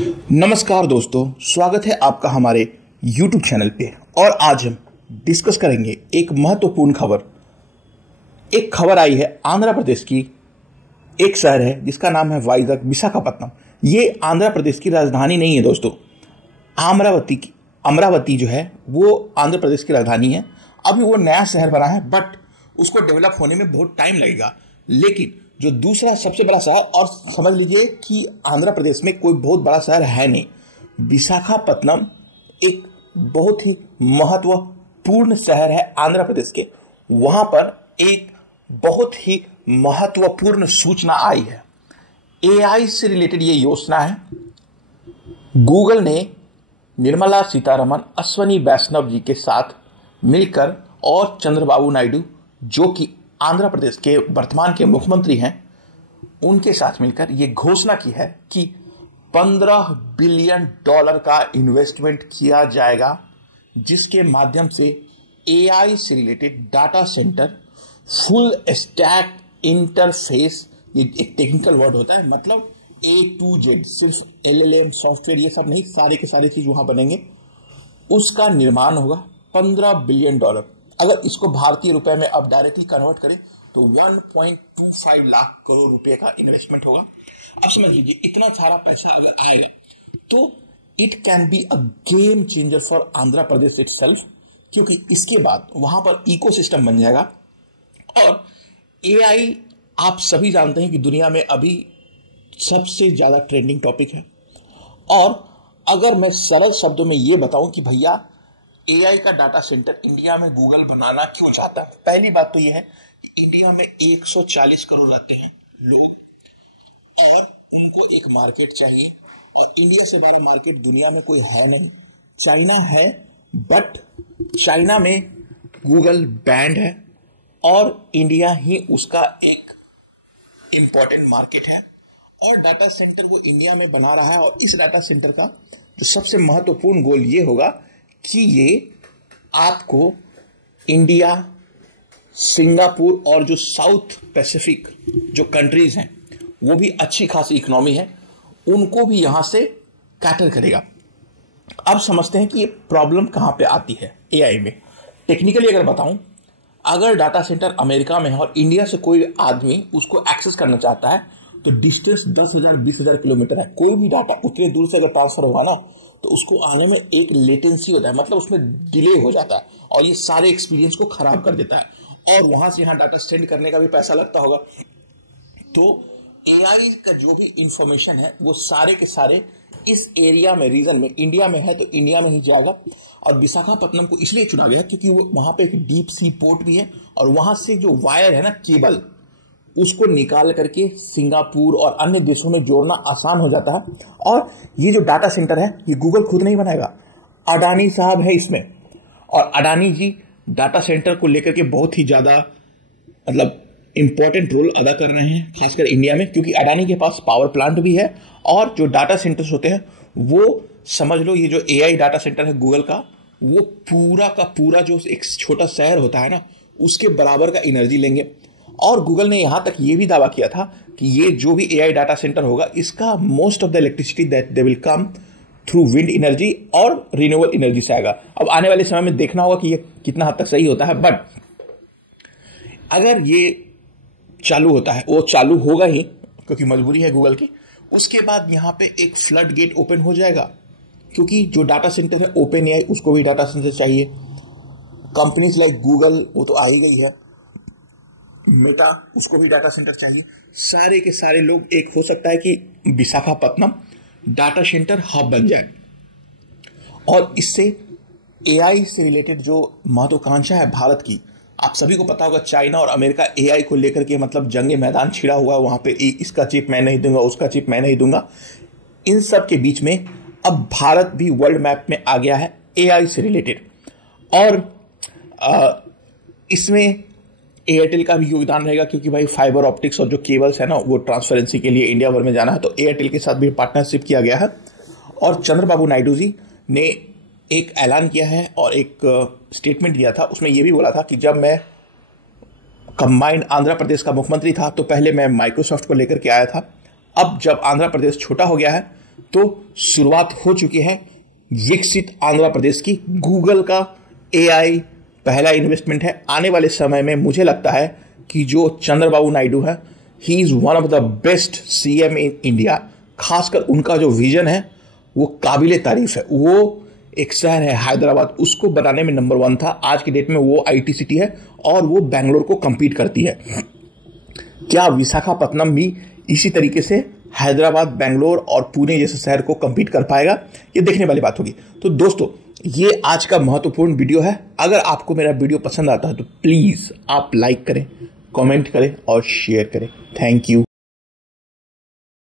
नमस्कार दोस्तों, स्वागत है आपका हमारे YouTube चैनल पे। और आज हम डिस्कस करेंगे एक महत्वपूर्ण खबर। एक खबर आई है आंध्र प्रदेश की, एक शहर है जिसका नाम है वाइजैक, विशाखापत्तनम। ये आंध्र प्रदेश की राजधानी नहीं है दोस्तों। अमरावती जो है वो आंध्र प्रदेश की राजधानी है। अभी वो नया शहर बना है, बट उसको डेवलप होने में बहुत टाइम लगेगा। लेकिन जो दूसरा सबसे बड़ा शहर, और समझ लीजिए कि आंध्र प्रदेश में कोई बहुत बड़ा शहर है नहीं, विशाखापत्तनम एक बहुत ही महत्वपूर्ण शहर है आंध्र प्रदेश के। वहां पर एक बहुत ही महत्वपूर्ण सूचना आई है। एआई से रिलेटेड ये योजना है। गूगल ने निर्मला सीतारमण, अश्वनी वैष्णव जी के साथ मिलकर और चंद्रबाबू नायडू जो कि आंध्र प्रदेश के वर्तमान के मुख्यमंत्री हैं, उनके साथ मिलकर यह घोषणा की है कि $15 बिलियन का इन्वेस्टमेंट किया जाएगा, जिसके माध्यम से एआई से related data centre, full stack interface, ये एक टेक्निकल वर्ड होता है, मतलब A to Z, सिर्फ LLM सॉफ्टवेयर ये सब नहीं, सारे के सारे चीज वहां बनेंगे। उसका निर्माण होगा $15 बिलियन। अगर इसको भारतीय रुपए में अब डायरेक्टली कन्वर्ट करें तो 1.25 लाख करोड़ रुपए का इन्वेस्टमेंट होगा। अब समझ लीजिए, इतना सारा पैसा अगर आएगा तो it can be a game changer for Andhra Pradesh itself, क्योंकि इसके बाद वहां पर इकोसिस्टम बन जाएगा। और एआई आप सभी जानते हैं कि दुनिया में अभी सबसे ज्यादा ट्रेंडिंग टॉपिक है। और अगर मैं सरल शब्दों में यह बताऊं कि भैया एआई का डाटा सेंटर इंडिया में गूगल बनाना क्यों चाहता है, पहली बात तो यह है कि इंडिया में 140 करोड़ रहते हैं लोग और उनको एक मार्केट चाहिए। और इंडिया से बड़ा मार्केट दुनिया में कोई है नहीं। चाइना है, बट चाइना में गूगल बैंड है और इंडिया ही उसका एक इंपॉर्टेंट मार्केट है। और डाटा सेंटर वो इंडिया में बना रहा है। और इस डाटा सेंटर का जो सबसे महत्वपूर्ण गोल ये होगा कि ये आपको इंडिया, सिंगापुर और जो साउथ पैसिफिक जो कंट्रीज हैं, वो भी अच्छी खासी इकोनॉमी है, उनको भी यहां से कैटर करेगा। अब समझते हैं कि ये प्रॉब्लम कहां पे आती है एआई में। टेक्निकली अगर बताऊं, अगर डाटा सेंटर अमेरिका में है और इंडिया से कोई आदमी उसको एक्सेस करना चाहता है तो डिस्टेंस 10,000 20,000 किलोमीटर है। कोई भी डाटा उतने दूर से अगर ट्रांसफर होगा ना तो उसको आने में एक लेटेंसी होता है, मतलब उसमें डिले हो जाता है और ये सारे एक्सपीरियंस को खराब कर देता है। और वहां से यहां डाटा सेंड करने का भी पैसा लगता होगा। तो एआई का जो भी इंफॉर्मेशन है वो सारे के सारे इस एरिया में, रीजन में, इंडिया में है तो इंडिया में ही जाएगा। और विशाखापत्तनम को इसलिए चुना गया क्योंकि वो वहां पे एक डीप सी पोर्ट भी है और वहां से जो वायर है ना, केबल, उसको निकाल करके सिंगापुर और अन्य देशों में जोड़ना आसान हो जाता है। और ये जो डाटा सेंटर है ये गूगल खुद नहीं बनाएगा, अडानी साहब है इसमें। और अडानी जी डाटा सेंटर को लेकर के बहुत ही ज्यादा मतलब इंपॉर्टेंट रोल अदा कर रहे हैं, खासकर इंडिया में, क्योंकि अडानी के पास पावर प्लांट भी है। और जो डाटा सेंटर्स होते हैं वो समझ लो, ये जो एआई डाटा सेंटर है गूगल का, वो पूरा का पूरा जो एक छोटा शहर होता है ना, उसके बराबर का एनर्जी लेंगे। और गूगल ने यहां तक ये भी दावा किया था कि ये जो भी एआई डाटा सेंटर होगा, इसका most of the electricity that they will come through wind energy और रिन्यूएबल एनर्जी से आएगा। अब आने वाले समय में देखना होगा कि ये कितना हद तक सही होता है, बट अगर ये चालू होता है, वो चालू होगा ही क्योंकि मजबूरी है गूगल की, उसके बाद यहां पे एक फ्लड गेट ओपन हो जाएगा। क्योंकि जो डाटा सेंटर है ओपन एआई, उसको भी डाटा सेंटर चाहिए। कंपनीज लाइक गूगल वो तो आ ही गई है, मेटा, उसको भी डाटा सेंटर चाहिए। सारे के सारे लोग, एक हो सकता है कि विशाखापत्तनम डाटा सेंटर हब बन जाए। और इससे एआई से रिलेटेड जो महत्वाकांक्षा है भारत की, आप सभी को पता होगा चाइना और अमेरिका एआई को लेकर के मतलब जंग मैदान छिड़ा हुआ है। वहां पे इसका चिप मैं नहीं दूंगा, उसका चिप मैं नहीं दूंगा। इन सब के बीच में अब भारत भी वर्ल्ड मैप में आ गया है एआई से रिलेटेड। और इसमें एयरटेल का भी योगदान रहेगा, क्योंकि भाई फाइबर ऑप्टिक्स और जो केबल्स है ना, वो ट्रांसपेरेंसी के लिए इंडिया भर में जाना है, तो एयरटेल के साथ भी पार्टनरशिप किया गया है। और चंद्रबाबू नायडू जी ने एक ऐलान किया है और एक स्टेटमेंट दिया था। उसमें यह भी बोला था कि जब मैं कंबाइंड आंध्र प्रदेश का मुख्यमंत्री था तो पहले मैं माइक्रोसॉफ्ट को लेकर के आया था। अब जब आंध्र प्रदेश छोटा हो गया है तो शुरुआत हो चुकी है विकसित आंध्र प्रदेश की। गूगल का AI पहला इन्वेस्टमेंट है। आने वाले समय में मुझे लगता है कि जो चंद्रबाबू नायडू है, he is one of the best CM in India. खासकर उनका जो विजन है वो काबिले तारीफ है। वो एक शहर है हैदराबाद, उसको बनाने में नंबर 1 था। आज की डेट में वो IT सिटी है और वो बेंगलोर को compete करती है। क्या विशाखापत्तनम भी इसी तरीके से हैदराबाद, बेंगलोर और पुणे जैसे शहर को compete कर पाएगा? ये देखने वाली बात होगी। तो दोस्तों, ये आज का महत्वपूर्ण वीडियो है। अगर आपको मेरा वीडियो पसंद आता है तो प्लीज आप लाइक करें, कमेंट करें और शेयर करें। Thank you.